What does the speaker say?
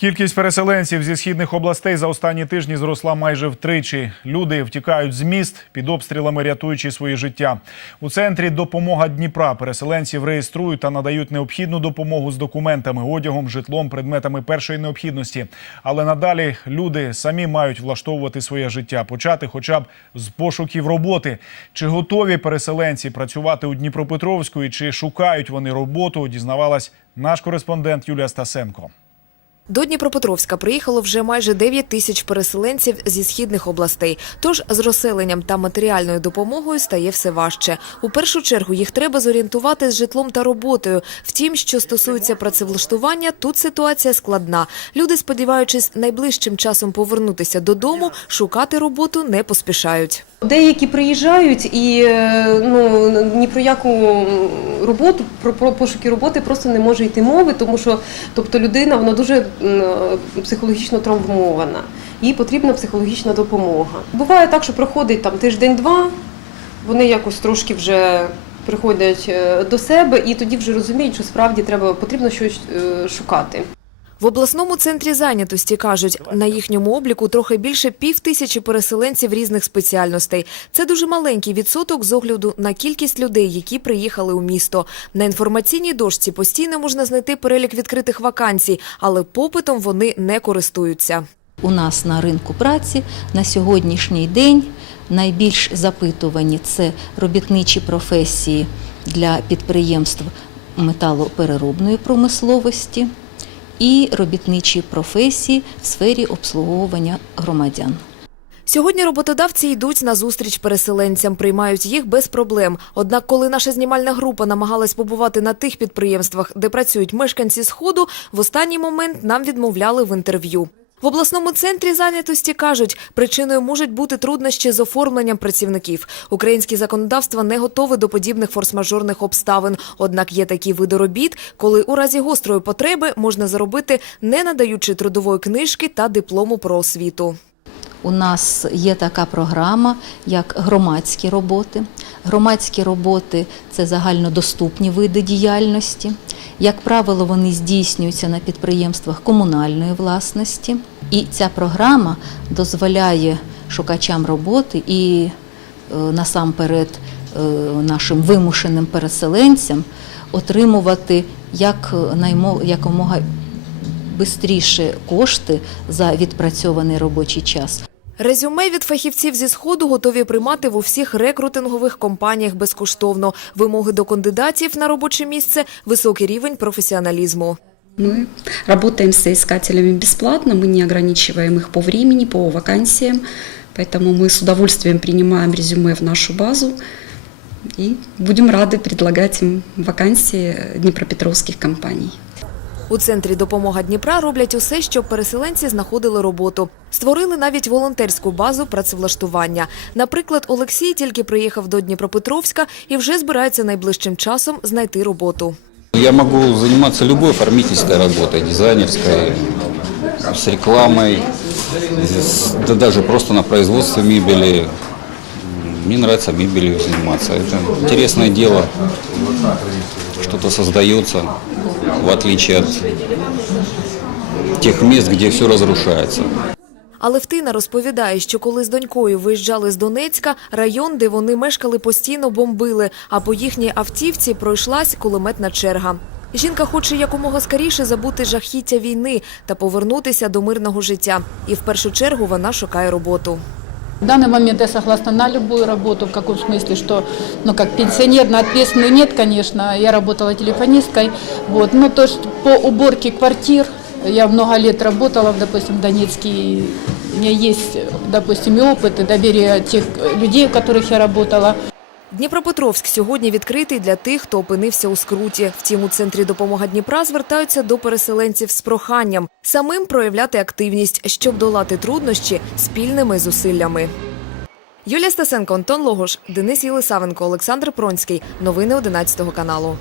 Кількість переселенців зі східних областей за останні тижні зросла майже втричі. Люди втікають з міст під обстрілами, рятуючи свої життя. У центрі допомога Дніпра переселенців реєструють та надають необхідну допомогу з документами, одягом, житлом, предметами першої необхідності. Але надалі люди самі мають влаштовувати своє життя, почати хоча б з пошуків роботи. Чи готові переселенці працювати у Дніпропетровську і чи шукають вони роботу? Дізнавалась наш кореспондент Юлія Стасенко. До Дніпропетровська приїхало вже майже 9 тисяч переселенців зі східних областей. Тож з розселенням та матеріальною допомогою стає все важче. У першу чергу їх треба зорієнтувати з житлом та роботою. Втім, що стосується працевлаштування, тут ситуація складна. Люди, сподіваючись найближчим часом повернутися додому, шукати роботу не поспішають. Деякі приїжджають і е, ну ні про яку роботу, про, пошуки роботи просто не може йти мови, тому що тобто людина вона дуже психологічно травмована. Їй потрібна психологічна допомога. Буває так, що проходить там тиждень-два, вони якось трошки вже приходять е, до себе і тоді вже розуміють, що справді треба потрібно щось е, шукати. В обласному центрі зайнятості кажуть, на їхньому обліку трохи більше пів тисячі переселенців різних спеціальностей. Це дуже маленький відсоток з огляду на кількість людей, які приїхали у місто. На інформаційній дошці постійно можна знайти перелік відкритих вакансій, але попитом вони не користуються. У нас на ринку праці на сьогоднішній день найбільш запитувані це робітничі професії для підприємств металопереробної промисловості і робітничі професії в сфері обслуговування громадян. Сьогодні роботодавці йдуть на зустріч переселенцям, приймають їх без проблем. Однак, коли наша знімальна група намагалась побувати на тих підприємствах, де працюють мешканці сходу, в останній момент нам відмовляли в інтерв'ю. В обласному центрі зайнятості кажуть, причиною можуть бути труднощі з оформленням працівників. Українське законодавство не готове до подібних форс-мажорних обставин. Однак є такі види робіт, коли у разі гострої потреби можна заробити, не надаючи трудової книжки та диплому про освіту. У нас є така програма, як громадські роботи. Громадські роботи це загальнодоступні види діяльності. Як правило, вони здійснюються на підприємствах комунальної власності. І ця програма дозволяє шукачам роботи і е, насамперед е, нашим вимушеним переселенцям отримувати як наймо- якомога швидше кошти за відпрацьований робочий час. Резюме від фахівців зі сходу готові приймати в усіх рекрутингових компаніях безкоштовно. Вимоги до кандидатів на робоче місце високий рівень професіоналізму. Мы работаем с соискателями бесплатно, мы не ограничиваем их по времени, по вакансиям, поэтому мы с удовольствием принимаем резюме в нашу базу и будем рады предлагать им вакансии днепропетровских компаний. У центрі допомога Дніпра роблять усе, щоб переселенці знаходили роботу. Створили навіть волонтерську базу працевлаштування. Наприклад, Олексій тільки приїхав до Дніпропетровська і вже збирається найближчим часом знайти роботу. Я могу заниматься любой оформительской работой, дизайнерской, с рекламой, с- да просто на производстве мебели. Мне нравится мебелью заниматься. Это интересное дело. Что-то создается, в отличие от тех мест, где все разрушается. Але Втина розповідає, що коли з донькою виїжджали з Донецька, район, де вони мешкали, постійно бомбили, а по їхній автівці пройшлась кулеметна черга. Жінка хоче якомога скоріше забути жахіття війни та повернутися до мирного життя. І в першу чергу вона шукає роботу. В данный момент я согласна на любую работу, в каком смысле, что, ну, как пенсионер, на ответственную нет, конечно, я работала телефонисткой, вот, но то, что по уборке квартир, я много лет работала, допустим, в Донецке, и у меня есть, допустим, и опыт, и доверие тех людей, у которых я работала. Дніпропетровськ сьогодні відкритий для тих, хто опинився у скруті. Втім, у центрі допомога Дніпра звертаються до переселенців з проханням самим проявляти активність, щоб долати труднощі спільними зусиллями. Юлія Стасенко, Антон Логош, Денис Єлисавенко, Олександр Пронський. Новини 11 каналу.